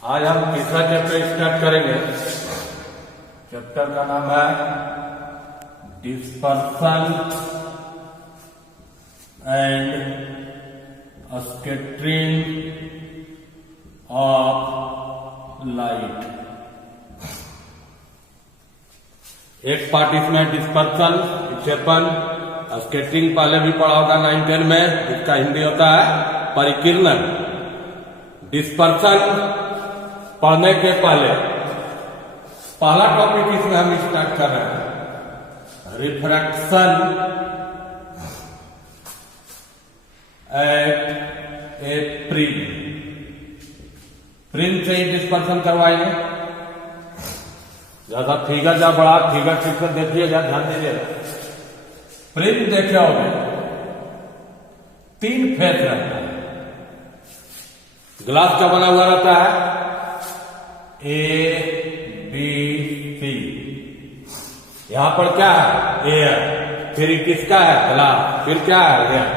आज हम तीसरा चैप्टर स्टार्ट करेंगे। चैप्टर का नाम है dispersion and scattering of light. एक पार्ट इसमें डिस्पर्सन, विक्षेपण, स्कैटरिंग पहले भी पढ़ा होगा 9-10 में। इसका हिंदी होता है परिकिरणन। डिस्पर्सन पढ़ने के पहले पहला टॉपिक इसमें हम स्टार्ट कर रहे हैं, refraction at A prism. Prism से ही डिस्पर्सन करवाएंगे। ज्यादा फिगर जा बड़ा फिगर ठीक से देखिएगा, ध्यान दीजिएगा। प्रिज्म देखे होंगे 3 फेस रहता है। ग्लास का बना हुआ रहता है A, B, C। यहां पर क्या है? एयर। फिर किसका है? ग्लास। फिर क्या है? एयर।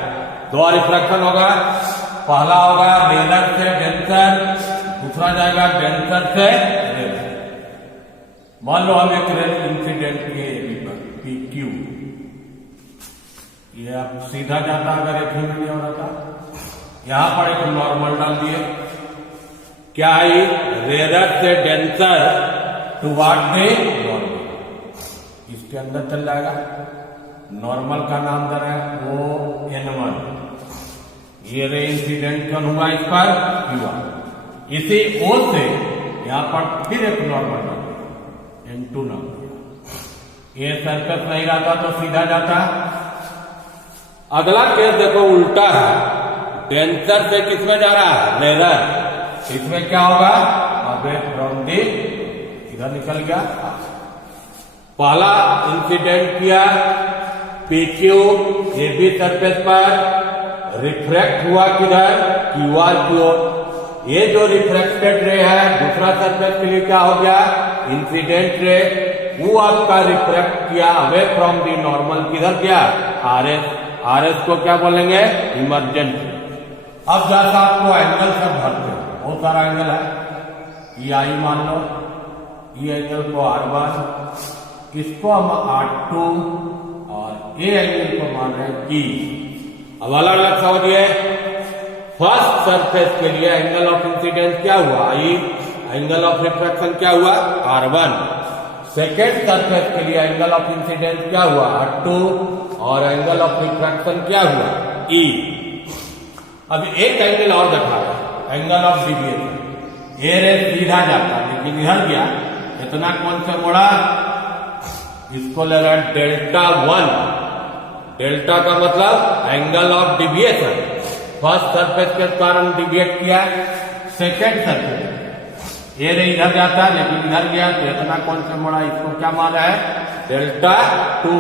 2 रिफ्रैक्शन होगा। पहला होगा रेजर से डेंसर, दूसरा जाएगा डेंसर से रेजर। मान लो हम एक रेज इंसिडेंट किए PQ, ये अब सीधा जाता अगर एक ही में नहीं हो रहा था। यहां पर एक नॉर्मल डाल दिए। क्या है? रेजर से डेंसर टुवर्ड द नॉर्मल। इसके अंदर चल जाएगा। नॉर्मल का नाम दे रहा है ON1। ये रे इंसिडेंट कौन हुआ? इस पर Q1। इसी O से यहां पर फिर एक नॉर्मल डाल दिया, N2 नाम दिया। ये सरफेस नहीं रहता तो सीधा जाता। अगला केस देखो उल्टा है। डेंसर से किसमें जा रहा है? रेजर। इसमें क्या होगा? अबे फ्रॉम दी, इधर निकल गया। पहला इंसिडेंट किया PQ, ये भी सरफेस पर रिफ्रैक्ट हुआ किधर? QR की ओर। ये जो रिफ्रैक्टेड रे है दूसरा सरफेस के लिए क्या हो गया? Incident ray. वो आपका रिफ्रैक्ट किया अवे फ्रॉम दी नॉर्मल, किधर गया? RS। RS को क्या बोलेंगे? इमर्जेंट। अब जैसा आपको एंगल से भरते हैं, बहुत सारा एंगल है। ये आई मान लो, ये एंगल को R1, इसको हम R2 और ये एंगल को मान रहे हैं E। अब अलग अलग समझिए। फर्स्ट सरफेस के लिए एंगल ऑफ इंसिडेंस क्या हुआ? I। एंगल ऑफ रिफ्रैक्शन क्या हुआ? R1। सेकेंड सरफेस के लिए एंगल ऑफ इंसिडेंस क्या हुआ? R2 और एंगल ऑफ रिफ्रैक्शन क्या हुआ? E। अब एक एंगल और देखा, एंगल ऑफ डिविएशन। ए रे सीधा जाता लेकिन इधर गया, इतना कौन से मोड़ा? इसको ले रहा है Δ1। डेल्टा का मतलब angle of deviation. First surface के कारण डिविएट किया। सेकेंड सरफेस ए रे इधर जाता है लेकिन इधर गया तो इतना कौन से मोड़ा? इसको क्या मान रहा है? Δ2।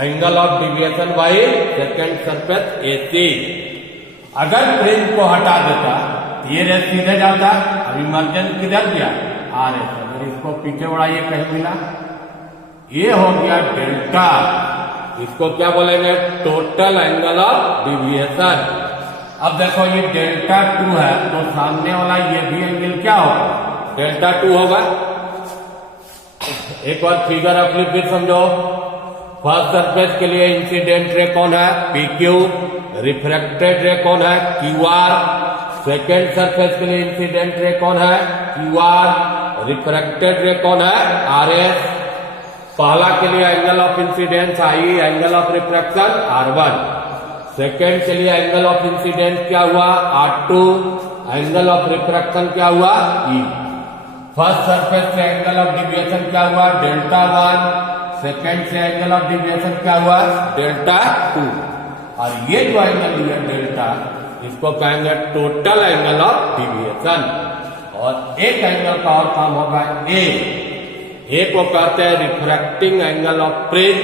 Angle of deviation by second surface AC। अगर प्रिज्म को हटा देता ये रे सीधे जाता। अब इमर्जेंट किधर गया? RS। अगर इसको पीछे बढ़ाइए कहीं मिला, ये हो गया डेल्टा। इसको क्या बोलेंगे? Total angle of deviation. अब देखो ये Δ2 है तो सामने वाला ये भी एंगल क्या होगा? Δ2 होगा। एक और फिगर अपनी फिर समझो। फर्स्ट सरफेस के लिए इंसिडेंट रे कौन है? PQ। रिफ्रैक्टेड रे कौन है? QR। सेकेंड सरफेस के लिए इंसिडेंट रे कौन है? QR। रिफ्रैक्टेड रे कौन है? RS। पहला के लिए angle of incidence I, angle of refraction R1। Second के लिए एंगल ऑफ इंसिडेंस क्या हुआ? R2। एंगल ऑफ रिफ्रैक्शन क्या हुआ? E। फर्स्ट सरफेस से एंगल ऑफ डिविएशन क्या हुआ? Δ1। सेकेंड से एंगल ऑफ डिविएशन क्या हुआ? Δ2। और ये जो एंगल है डेल्टा, इसको कहेंगे टोटल एंगल ऑफ डिविएशन। और एक एंगल का और काम होगा ए को कहते हैं रिफ्रैक्टिंग एंगल ऑफ प्रिज्म,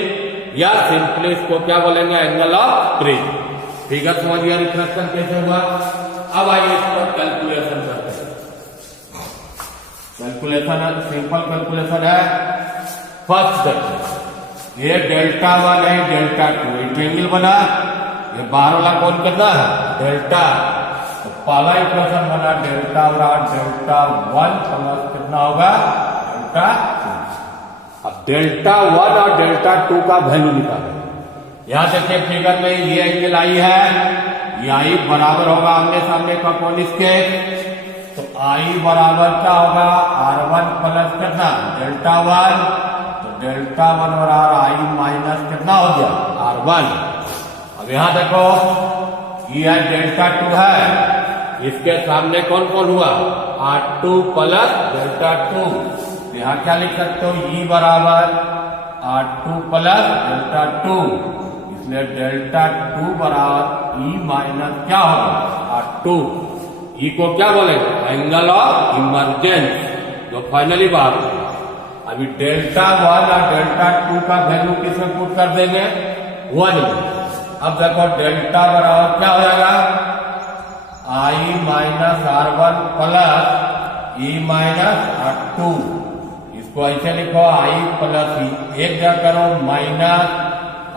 या सिंपली इसको क्या बोलेंगे? Angle of prism. फिगर समझिए रिफ्रैक्शन कैसे हुआ। अब आइए इस पर कैलकुलेशन करते हैं। कैलकुलेशन सिंपल कैलकुलेशन है। फर्स्ट देखिए, ये Δ1 है, Δ2 एक एंगल बना। ये बाहर वाला कौन करना है? डेल्टा। तो पहला इक्वेशन बना डेल्टा बराबर डेल्टा 1 प्लस कितना होगा डेल्टा 2। अब डेल्टा 1 और डेल्टा 2 का वैल्यू निकालें। यहां देखिए फिगर में ये एंगल आई है, ये आई बराबर होगा आमने सामने का कोण इसके, तो आई बराबर क्या होगा R1 प्लस कितना डेल्टा 1, तो डेल्टा 1 बराबर आई माइनस कितना हो गया R1। अब यहां देखो ये डेल्टा 2 है, इसके सामने कौन कौन हुआ R2 प्लस डेल्टा 2, यहां क्या लिख सकते हो ई बराबर R2 प्लस डेल्टा 2, इसलिए डेल्टा 2 बराबर ई माइनस क्या होगा R2। ई को क्या बोलेंगे एंगल ऑफ इमर्जेंस, जो फाइनली बात है। अभी डेल्टा 1 और डेल्टा 2 का वैल्यू किसमें पुट कर देंगे 1 में। अब देखो डेल्टा बराबर क्या हो जाएगा आई minus R1 plus E minus R2, इसको ऐसे लिखो आई प्लस ई, एक जगह करो minus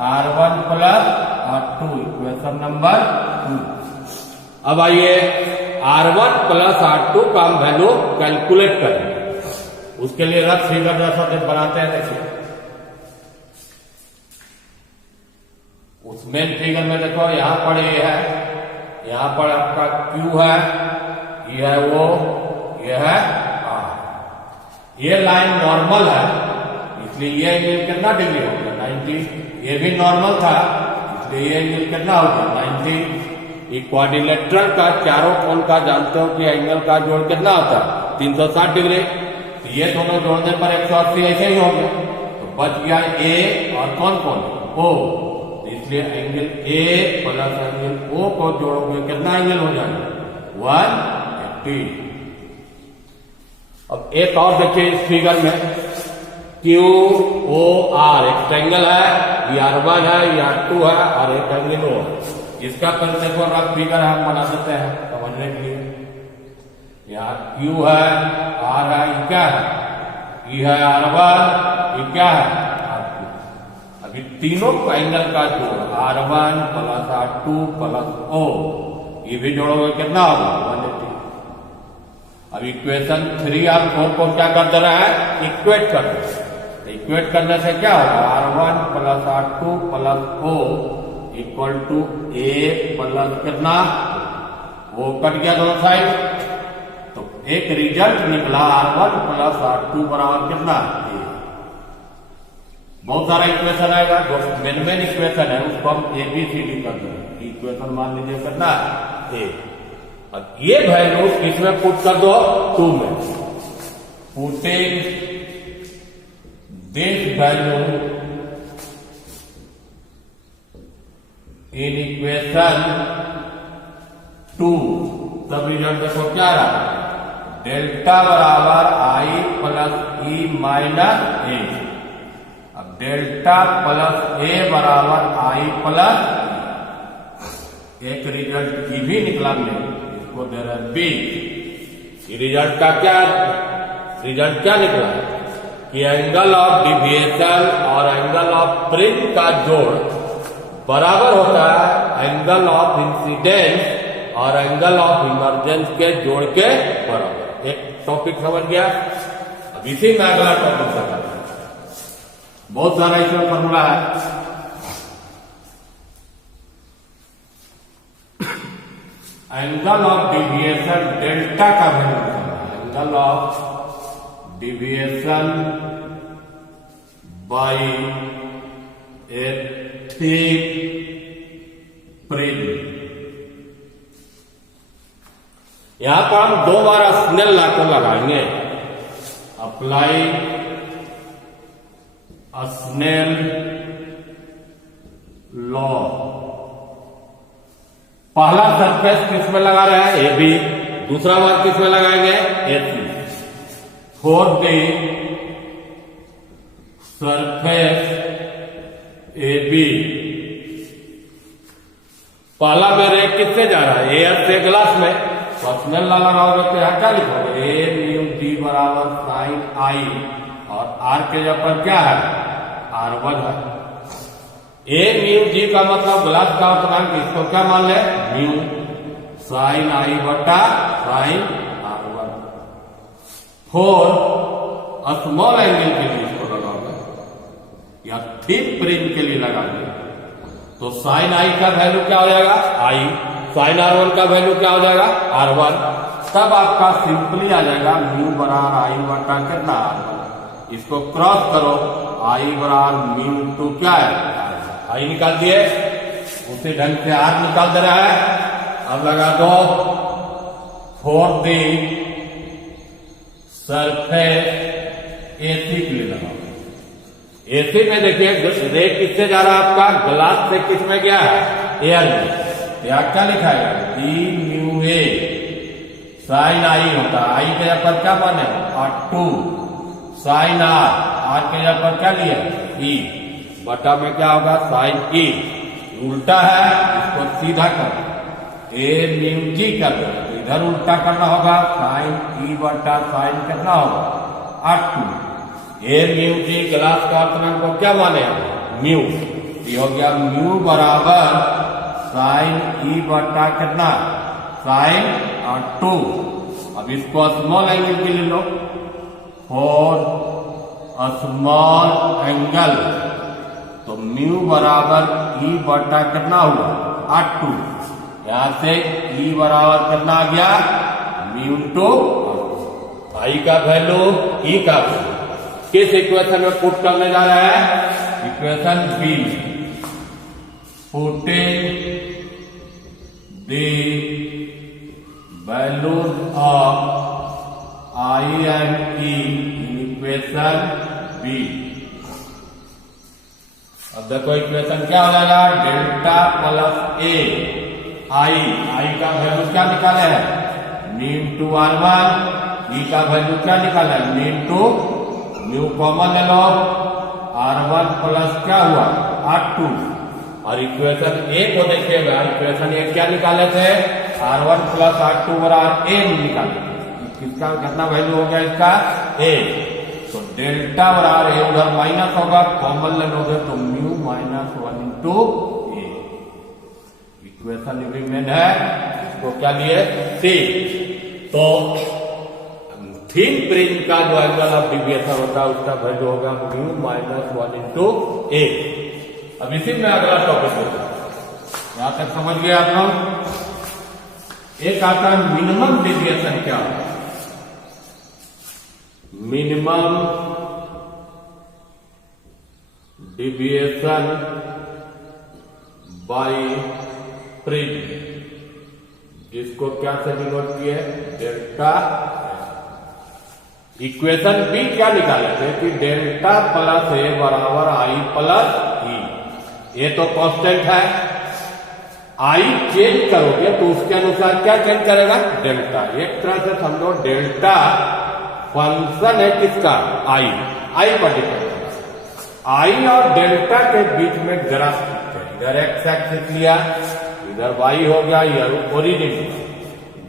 R1 plus R2, equation number 2। अब आइए R1 प्लस R2 का हम वैल्यू कैलकुलेट करें, उसके लिए रफ फिगर जैसा बनाते हैं। देखिए उस मेन फिगर में देखो यहां पर ये है, यहां पर आपका Q है, ये है वो, ये है R। ये लाइन नॉर्मल है, इसलिए ये एंगल कितना डिग्री हो गया 90। ये भी नॉर्मल था, इसलिए ये एंगल कितना हो गया 90। क्वाड्रिलेटरल का चारों कोण का जानते हो कि एंगल का जोड़ कितना होता है 360 डिग्री, तो ये दोनों जोड़ने पर 180 ऐसे ही हो गया, तो बच गया ए और कौन कौन ओ, इसलिए angle A plus angle O को जोड़ोगे कितना एंगल हो जाएगा 180। अब एक और देखिए इस फिगर में क्यू ओ आर, एक एंगल है, ये R1 है, ये R2 है और एक एंगल ओ। इसका फिर देखो रफ फिगर हम बना देते हैं समझने के लिए। यहाँ Q है, R है, ये क्या है ये है R1, ये क्या है R2। अभी तीनों एंगल का जोड़ R1 plus R2 plus O, ये भी जोड़ोगे कितना होगा 180। अब इक्वेशन 3 और 4 को क्या कर देना है इक्वेट कर देना है। इक्वेट करने से क्या होगा R1 plus R2 plus O equal to A plus कितना वो कट गया दोनों साइड, तो एक रिजल्ट निकला R1 प्लस R2 बराबर कितना ए। बहुत सारा इक्वेशन आएगा, जो मेन इक्वेशन है उसको हम ABCD कर देंगे। इक्वेशन मान लीजिए कितना ए, अब ये वैल्यू किसमें पुट कर दो 2 में, putting this value in equation 2, तब रिजल्ट देखो क्या रहा डेल्टा बराबर आई प्लस ई माइनस ए। अब डेल्टा प्लस ए बराबर आई प्लस, एक रिजल्ट ई भी निकला में, इसको दे रहे बी। रिजल्ट का क्या रिजल्ट क्या निकला कि एंगल ऑफ डिविएशन और एंगल ऑफ फ्रिंज का जोड़ बराबर होता है एंगल ऑफ इंसिडेंस और एंगल ऑफ इमर्जेंस के जोड़ के बराबर। एक टॉपिक समझ गया। अब इसी में अगला टॉपिक समझ, बहुत सारा इसमें फॉर्मूला है। एंगल ऑफ डिविएशन डेल्टा का value, angle of deviation by A thick fringe. यहां पर हम 2 बार स्नेल लॉ को लगाएंगे, अप्लाई स्नेल लॉ। पहला सरफेस किसमें लगा रहे हैं ए बी, दूसरा बार किसमें लगाएंगे A C. For the surface A B, पहला में रेट किससे जा रहा है एयर से ग्लास में, तो स्नेल लॉ लगाओगे तो यहां क्या लिखोगे ए म्यू डी बराबर साइन आई, और आर के जगह पर क्या है R1 है। ए म्यू जी का मतलब ग्लास का होता है, इसको क्या मान ले म्यू, साइन आई बटा sign R1। For small angle के लिए इसको लगाओगे या थिन प्रिज्म के लिए लगाओगे तो साइन आई का वैल्यू क्या हो जाएगा आई, साइन R1 का वैल्यू क्या हो जाएगा R1। तब आपका सिंपली आ जाएगा म्यू बराबर आई बटा कितना R1। इसको क्रॉस करो, आई बराबर म्यू टू क्या है आई निकाल दिए, उसी ढंग से R निकाल दे रहा है। अब लगा दो फॉर द सरफेस AC के लिए लगाओ। AC में देखिए रे किससे जा रहा है आपका, ग्लास से किस में गया है एयर में। या क्या लिखा है डी म्यू ए साइन आई होता है, आई के जगह पर क्या बने और 2 साइन R के जगह पर क्या लिया ई बटा में क्या होगा साइन ई। उल्टा है इसको सीधा कर ए म्यू जी कर दो, इधर उल्टा करना होगा साइन ई बटा साइन कितना होगा 2 ए म्यू जी। ग्लास का अर्थ को क्या माने म्यू, ये हो गया म्यू बराबर साइन ई बटा कितना साइन 2। अब इसको स्मॉल एंगल के लिए लो, फॉर स्मॉल एंगल तो म्यू बराबर ई बटा कितना हुआ 2। यहां से ई बराबर कितना आ गया म्यू टू आई का वैल्यू ई का वैल्यू। किस इक्वेशन में पुट करने जा रहा है equation B, putting the values of I and E in equation B. अब देखो इक्वेशन क्या हो जाएगा डेल्टा प्लस ए आई, आई का वैल्यू क्या निकाले है मीन टू R1, ई का वैल्यू क्या निकाले है मीन टू म्यू कॉमन ले लो R1 प्लस क्या हुआ R2। और इक्वेशन ए को देखिएगा, इक्वेशन ए क्या निकाले थे R1 प्लस R2 बराबर ए निकाले, किसका कितना वैल्यू हो गया इसका ए। तो डेल्टा बराबर ए उधर माइनस होगा, कॉमन ले लोगे तो म्यू माइनस 1 इंटू ए। इक्वेशन रिमेन है, इसको क्या लिए सी। तो थिन प्रिज्म का जो एंगल ऑफ डिविएशन होता है उसका वैल्यू होगा म्यू माइनस 1 इंटू ए। अब इसी में अगला टॉपिक होगा, यहां तक समझ गए आप लोग। एक आता है मिनिमम डिविएशन क्या है, मिनिमम डिविएशन बाय प्रिज्म, जिसको क्या से डिनोट किए डेल्टा। इक्वेशन बी क्या निकाले थे कि डेल्टा प्लस ए बराबर आई प्लस ई। ये तो कांस्टेंट है, आई चेंज करोगे तो उसके अनुसार क्या चेंज करेगा डेल्टा। एक तरह से समझो डेल्टा फंक्शन है किसका आई, आई पर डिपेंड करता। आई और डेल्टा के बीच में ग्राफ है, इधर एक्स एक्सिस लिया, इधर वाई हो गया, इधर ओरिजिन।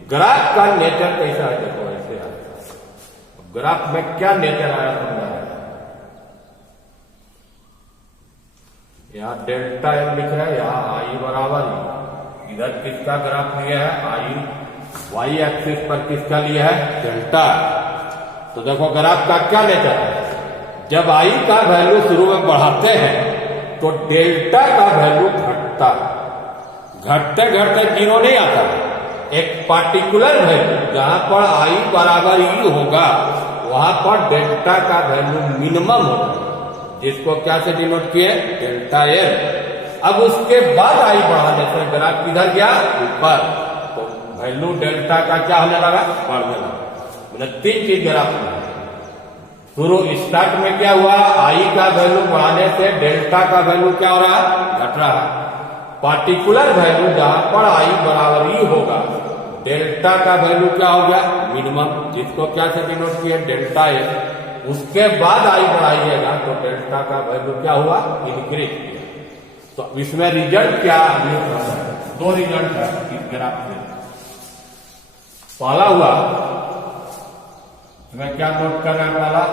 ग्राफ का नेचर कैसा है देखो ऐसे आता, ग्राफ में क्या नेचर आया समझा है। यहां डेल्टा एम लिख रहा है, यहां आई बराबर ही, इधर किसका ग्राफ लिया है आई, वाई एक्सिस पर किसका लिया है डेल्टा। तो देखो ग्राफ का क्या नेचर है, जब आई का वैल्यू शुरू में बढ़ाते हैं तो डेल्टा का वैल्यू घटता है, घटते घटते जीरो नहीं आता, एक पार्टिकुलर वैल्यू जहां पर आई बराबर ई होगा वहां पर डेल्टा का वैल्यू मिनिमम होगा, जिसको क्या से डिनोट किए डेल्टा एल। अब उसके बाद आई बढ़ाने से ग्राफ किधर गया ऊपर, तो वैल्यू डेल्टा का क्या होने लगा बढ़ने लगा। मतलब 3 चीज ग्राफ में शुरू स्टार्ट में क्या हुआ, आई का वैल्यू बढ़ाने से डेल्टा का वैल्यू क्या हो रहा है घट रहा है। पार्टिकुलर वैल्यू जहां पर आई बराबर ई होगा डेल्टा का वैल्यू क्या हो गया मिनिमम, जिसको क्या से डिनोट किया डेल्टा एल। उसके बाद आई बढ़ाइएगा तो डेल्टा का वैल्यू क्या हुआ इंक्रीज किया। तो इसमें रिजल्ट क्या, 2 रिजल्ट है इस ग्राफ में। पहला हुआ मैं क्या नोट कर रहा है, पहला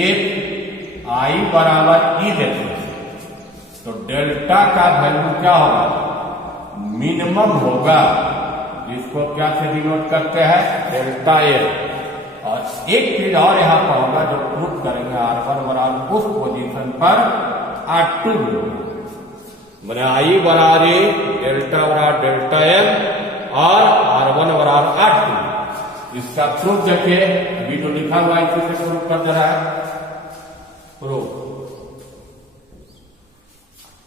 एक आई बराबर ई देते तो डेल्टा का वैल्यू क्या होगा मिनिमम होगा, जिसको क्या से डिनोट करते हैं, डेल्टा एल। और एक चीज और यहाँ पर होगा जो प्रूफ करेंगे, R1 बराबर उस पोजीशन पर R2 मैंने आई बराबर डेल्टा बराबर डेल्टा एल और R1 बराबर R2। इसका प्रूफ देखिए, अभी तो लिखा हुआ है, इसी से प्रूफ कर दे रहा है। प्रूफ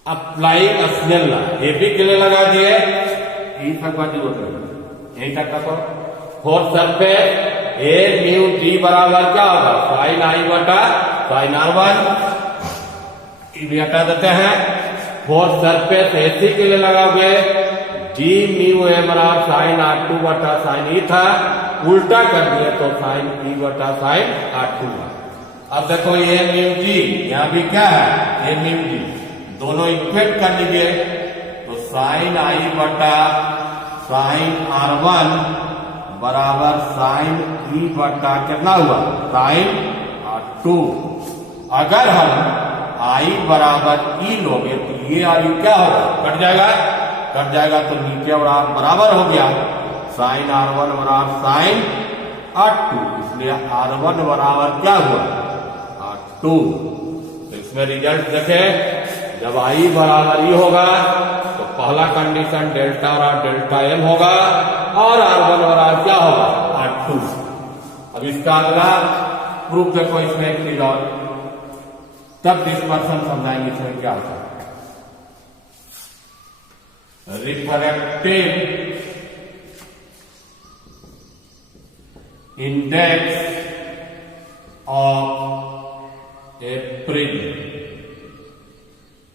अप्लाइंग स्नेल लॉ, ये भी के लिए लगा दिए, यही तक बात जरूरत है, यही तक का force surface A mu G बराबर क्या होगा, साइन आई बटा साइन R1, ये हटा देते हैं। फोर्स सरफेस एसी के लिए लगाओगे, जी म्यू ए बराबर साइन R2 बटा साइन ई था, उल्टा कर दिए तो साइन ई बटा साइन R2। अब देखो ये म्यू जी, यहाँ भी क्या है, ये म्यू जी, दोनों इक्वेट कर लीजिए, तो साइन आई बटा साइन R1 बराबर साइन ई बटा कितना हुआ, साइन R2। अगर हम आई बराबर ई लोगे तो ये और यू क्या होगा, कट जाएगा, तो नीचे बराबर हो गया, साइन R1 बराबर साइन R2, इसलिए R1 बराबर क्या हुआ, R2। तो इसमें रिजल्ट देखें, जब आई बराबर ई होगा तो पहला कंडीशन डेल्टा और डेल्टा एम होगा, और R1 बराबर क्या होगा, R2। अब इसका अगला प्रूफ देखो, इसमें एक चीज और, तब डिस्पर्सन समझाएंगे इसमें क्या होता है। Refractive index of A prism,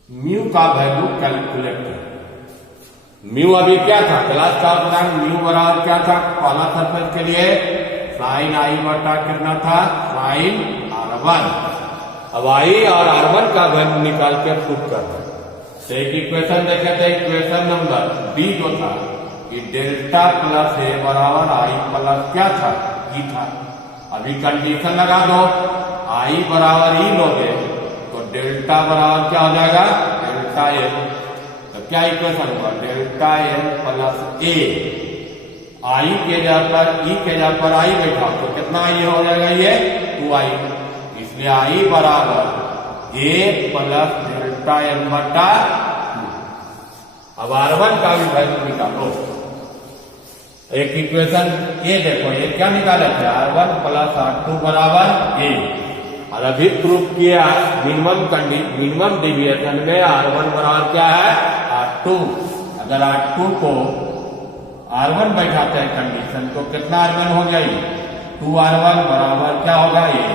mu का वैल्यू कैलकुलेट करें। म्यू अभी क्या था, क्लास का दौरान म्यू बराबर क्या था, पहला सरफेस के लिए साइन आई बटा कितना था, साइन R1। अब आई और R1 का वैल्यू निकाल के प्रूफ कर रहे हैं। तो एक इक्वेशन देखे थे, इक्वेशन नंबर बी जो था कि डेल्टा प्लस ए बराबर आई प्लस क्या था, ई था। अभी कंडीशन लगा दो, आई बराबर ई लोगे तो डेल्टा बराबर क्या हो जाएगा, डेल्टा एल। तो क्या इक्वेशन हुआ, डेल्टा एल प्लस ए, आई के जगह पर ई के जगह पर आई बैठा तो कितना आई हो जाएगा, ये 2i। इसलिए आई बराबर ए प्लस डेल्टा एल बटा 2। अब R1 का भी वैल्यू निकालो, एक इक्वेशन ये देखो, ये क्या निकाले थे, R1 प्लस R2 बराबर ए। और अभी प्रूफ किया मिनिमम डिविएशन में R1 बराबर क्या है, R2। अगर R2 को R1 बैठाते हैं कंडीशन तो कितना R1 हो जाएगी, 2R1 बराबर क्या होगा, ये।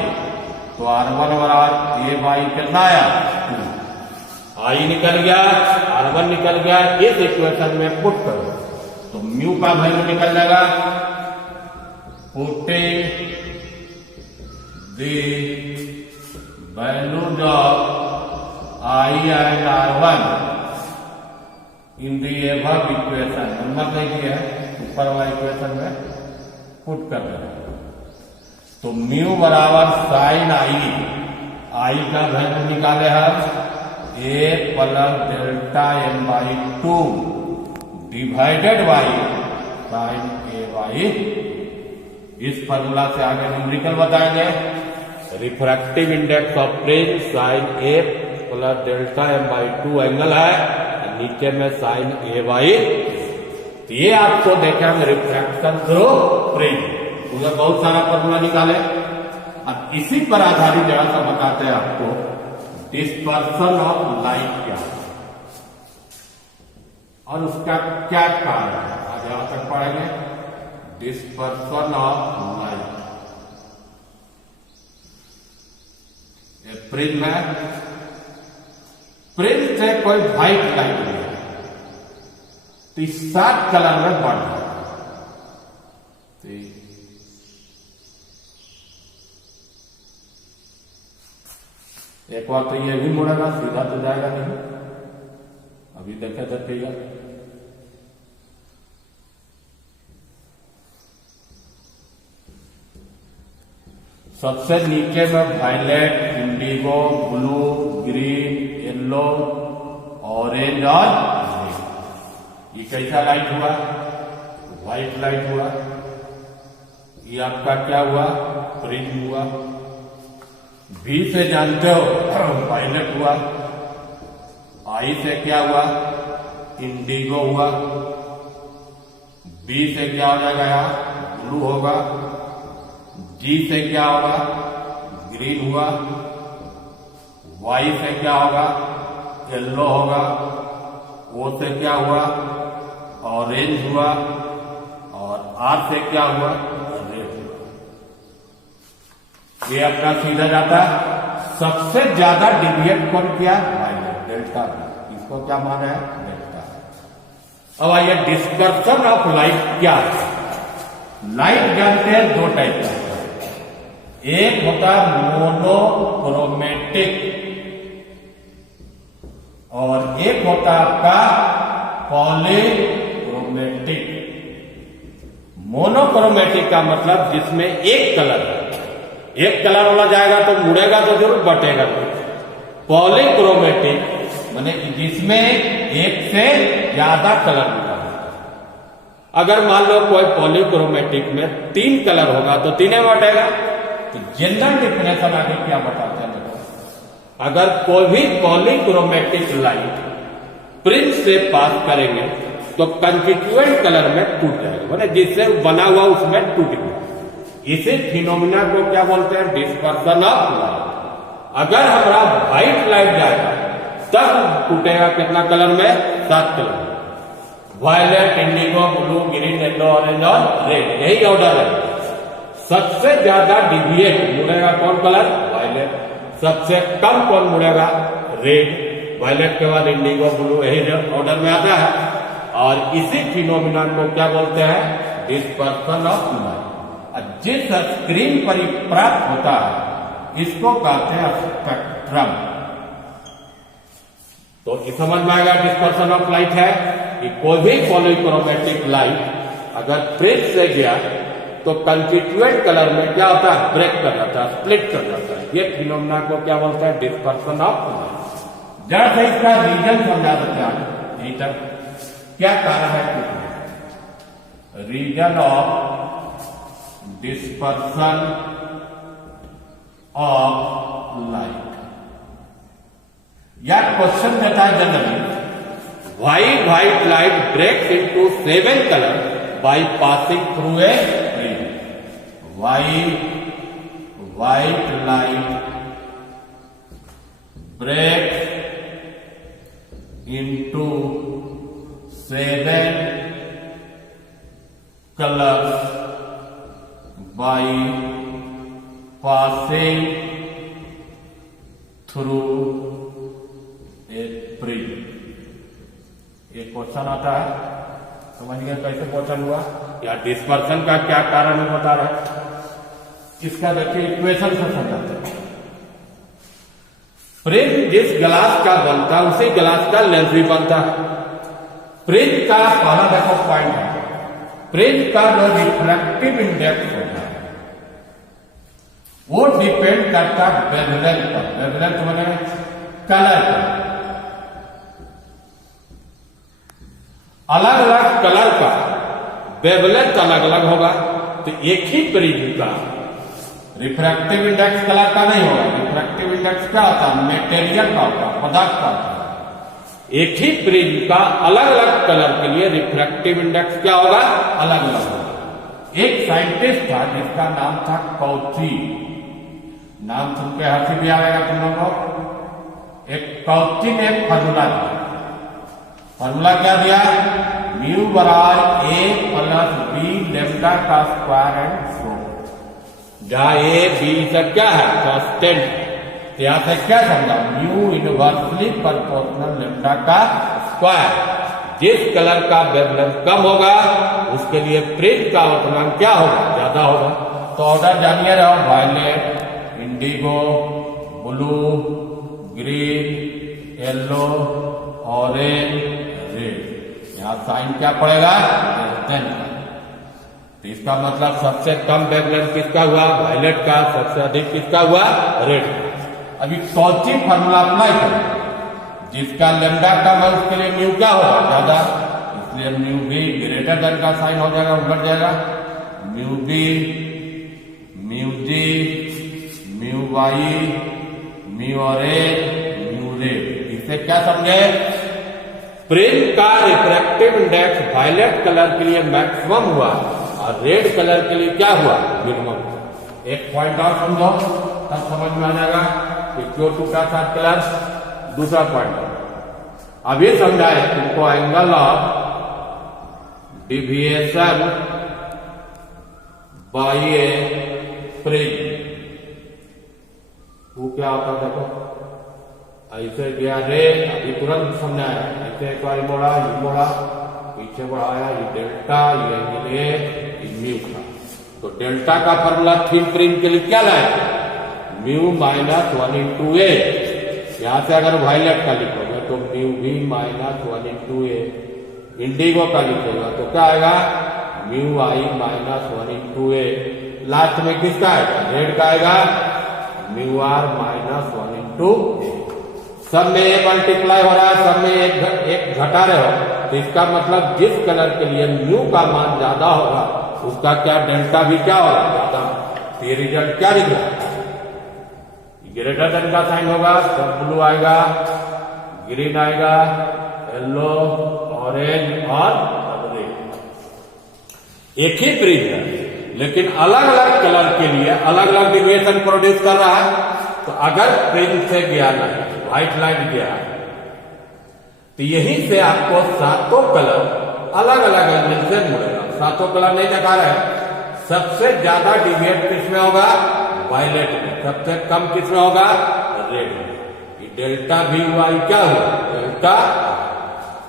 तो R1 बराबर ए बाई कितना आया, 2। आई निकल गया, R1 निकल गया, इस इक्वेशन में पुट करो तो म्यू का वैल्यू निकल जाएगा, putting the values of I and R1 in the above equation, number देखिए ऊपर वाला इक्वेशन में पुट कर देना। तो म्यू बराबर साइन आई का वैल्यू निकाले हम A plus delta M by 2 divided by sine A by. इस फॉर्मूला से आगे न्यूमेरिकल बताएंगे, refractive index of prism sine A plus delta M by 2 angle है, नीचे में साइन ए बाई। ये आपको देखे हम रिफ्रैक्शन थ्रू प्रिज्म, उधर बहुत सारा फॉर्मूला निकाले। अब इसी पर आधारित जरा सा बताते हैं आपको डिस्पर्सन ऑफ लाइट क्या है और उसका क्या कारण है, आज यहां तक पढ़ेंगे। डिस्पर्सन ऑफ लाइट, प्रिज्म है, प्रिज्म से कोई व्हाइट लाइट नहीं है तो इस 7 कलर में बढ़ जाएगा। एक बार तो ये भी मुड़ेगा, सीधा तो जाएगा नहीं, अभी देखे देखिएगा। सबसे नीचे में violet, indigo, blue, green, yellow, orange और ग्रीन, ये कैसा लाइट हुआ? व्हाइट लाइट हुआ। ये आपका क्या हुआ? प्रिज्म हुआ। V से जानते हो वायलेट हुआ। I से क्या हुआ? इंडिगो हुआ। B से क्या हो जाएगा? यहाँ ब्लू होगा। G से क्या होगा? ग्रीन हुआ। Y से क्या होगा? येलो होगा। O से क्या हुआ? ऑरेंज हुआ। और R से क्या हुआ? रेड हुआ। ये अपना सीधा जाता है। सबसे ज्यादा डिविएट कौन किया? Violet, delta. इसको क्या माना है? डेल्टा। अब आइए डिस्पर्सन ऑफ लाइट क्या है? लाइट जानते हैं दो टाइप का। एक होता है मोनोक्रोमेटिक और एक होता है आपका पॉलीक्रोमेटिक। मोनोक्रोमेटिक का मतलब जिसमें एक कलर है, एक कलर वाला जाएगा तो मुड़ेगा तो जरूर बटेगा। पॉलीक्रोमेटिक माने जिसमें एक से ज्यादा कलर मिला। अगर मान लो कोई पॉलीक्रोमेटिक में 3 कलर होगा तो 3 बटेगा। तो जनरल डिफिनेशन आगे क्या बताते हैं? अगर कोई भी पॉलीक्रोमेटिक लाइट प्रिज्म से पास करेंगे तो कंस्टिट्यूएंट कलर में टूट जाएगा, माने जिससे बना हुआ उसमें टूट गया। इसी फिनोमिना को क्या बोलते हैं? Dispersion of light. अगर हमारा व्हाइट लाइट जाएगा तब टूटेगा कितना कलर में? 7 colour. Violet, indigo, blue, green, yellow, orange और रेड, यही ऑर्डर है। सबसे ज्यादा डिविएट मुड़ेगा कौन कलर? वायलेट। सबसे कम कौन मुड़ेगा? रेड। वायलेट के बाद इंडिगो, ब्लू, यही ऑर्डर में आता है। और इसी फिनोमिना को क्या बोलते हैं? Dispersion of light. जिस स्क्रीन पर प्राप्त होता है इसको कहते हैं स्पेक्ट्रम। तो इस समझ में आएगा डिस्पर्सन ऑफ लाइट है कि कोई भी पॉलीक्रोमेटिक लाइट अगर प्रिज्म से गया तो कंस्टिट्यूएंट कलर में क्या होता है? ब्रेक कर जाता है, स्प्लिट कर जाता है। ये फिनोमिना को क्या बोलते हैं? Dispersion of light. जरा से इसका रीजन समझा देते हैं यहीं तक। क्या कारण है? Reason of dispersion of light। या क्वेश्चन देता है generally, why white light breaks into 7 color by passing through a prism? Why white light breaks into 7 colors by passing through a prism? एक क्वेश्चन आता है, समझिए कैसे क्वेश्चन हुआ या डिस्पर्सन का क्या कारण है बता रहे हैं। इसका देखिए इक्वेशन से समझाते हैं। प्रिज्म जिस ग्लास का बनता है उसी ग्लास का लेंस भी बनता है। प्रिज्म का पहला देखो पॉइंट है, प्रिज्म का जो रिफ्रैक्टिव इंडेक्स होता है वो डिपेंड करता है वेवलेंथ पर। वेवलेंथ माने कलर पर। अलग अलग कलर का वेवलेंथ अलग अलग होगा। तो एक ही प्रिज्म का रिफ्रैक्टिव इंडेक्स कलर का नहीं होगा। रिफ्रैक्टिव इंडेक्स क्या होता है? मेटेरियल का होता है, पदार्थ का होता है। एक ही प्रिज्म का अलग अलग कलर के लिए रिफ्रैक्टिव इंडेक्स क्या होगा? अलग अलग होगा। एक साइंटिस्ट था जिसका नाम था कौची। नाम सुन के हंसी भी आएगा तुम लोगों को। एक कौची ने एक फॉर्मूला दिया। फॉर्मूला क्या दिया? म्यू बराबर ए प्लस बी लेम्डा का स्क्वायर एंड सो। जहां ए बी से क्या है? कांस्टेंट। यहां से क्या समझा? म्यू इनवर्सली प्रोपोर्शनल लेम्डा का स्क्वायर। जिस कलर का वेवलेंथ कम होगा उसके लिए प्रिज्म का अल्पनांक क्या होगा? ज्यादा होगा। तो ऑर्डर जानिए रहो, violet, indigo, blue, green, yellow, orange, red. यहां साइन क्या पड़ेगा? तो इसका मतलब सबसे कम वेवलेंथ किसका हुआ? वायलेट का। सबसे अधिक किसका हुआ? रेड। अभी कौची फॉर्मूला अप्लाई करें? जिसका लेम्डा कम है उसके लिए म्यू क्या होगा? ज्यादा। इसलिए म्यू बी ग्रेटर देन का साइन हो जाएगा, उलट जाएगा। Mu B, mu G, mu Y, mu orange, mu red. इससे क्या समझे? प्रिज्म का रिफ्रैक्टिव इंडेक्स वायलेट कलर के लिए मैक्सिमम हुआ और रेड कलर के लिए क्या हुआ? मिनिमम। एक पॉइंट और समझो, तब समझ में आ जाएगा कि क्यों टूटा था कलर। दूसरा पॉइंट अभी समझाए तुमको, angle of deviation by a prism. वो क्या होता है देखो, ऐसे गया रे, अभी तुरंत समझाया, ऐसे एक बार मोड़ा, पीछे बढ़ाया, ये डेल्टा, ये एंगल ए, ये म्यू था। तो डेल्टा का फॉर्मूला थीन प्रिज्म के लिए क्या लाए? म्यू माइनस 1 इंटू ए। यहां से अगर वायलेट का लिखोगे तो म्यू भी माइनस 1 इंटू ए। इंडिगो का लिखेगा तो क्या आएगा? म्यू आई माइनस 1 इंटू ए। लास्ट में किसका आएगा? रेड का आएगा म्यू आर माइनस 1 इंटू ए। सब में ए मल्टीप्लाई हो रहा है, सब में एक घटा रहे हो, तो इसका मतलब जिस कलर के लिए म्यू का मान ज्यादा होगा उसका क्या डेल्टा भी क्या होगा? ज्यादा। तो ये रिजल्ट क्या निकला? ग्रेटर देन का साइन होगा, सब ब्लू आएगा, ग्रीन आएगा, येलो, ऑरेंज और रेड। एक ही प्रिज्म है लेकिन अलग अलग कलर के लिए अलग अलग डिविएशन प्रोड्यूस कर रहा है। तो अगर प्रिज्म से गया नहीं, व्हाइट लाइट गया है, तो यहीं से आपको सातों कलर अलग अलग एंगल से मुड़ेगा। सातों कलर नहीं दिखा रहे हैं। सबसे ज्यादा डिविएट किसमें होगा? वायलेट में। सबसे कम किसमें होगा? रेड में। ये डेल्टा भी हुआ, क्या हुआ? डेल्टा।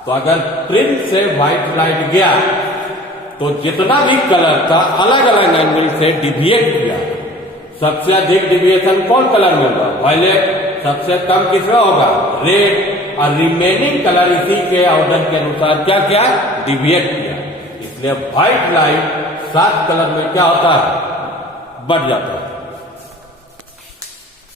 तो अगर प्रिज्म से व्हाइट लाइट गया तो जितना भी कलर था अलग अलग एंगल से डिविएट किया। सबसे अधिक डिविएशन कौन कलर में होगा? वायलेट। सबसे कम किसमें होगा? रेड। और रिमेनिंग कलर इसी के ऑर्डर के अनुसार क्या क्या डिविएट किया। इसलिए व्हाइट लाइट 7 कलर में क्या होता है? बढ़ जाता है।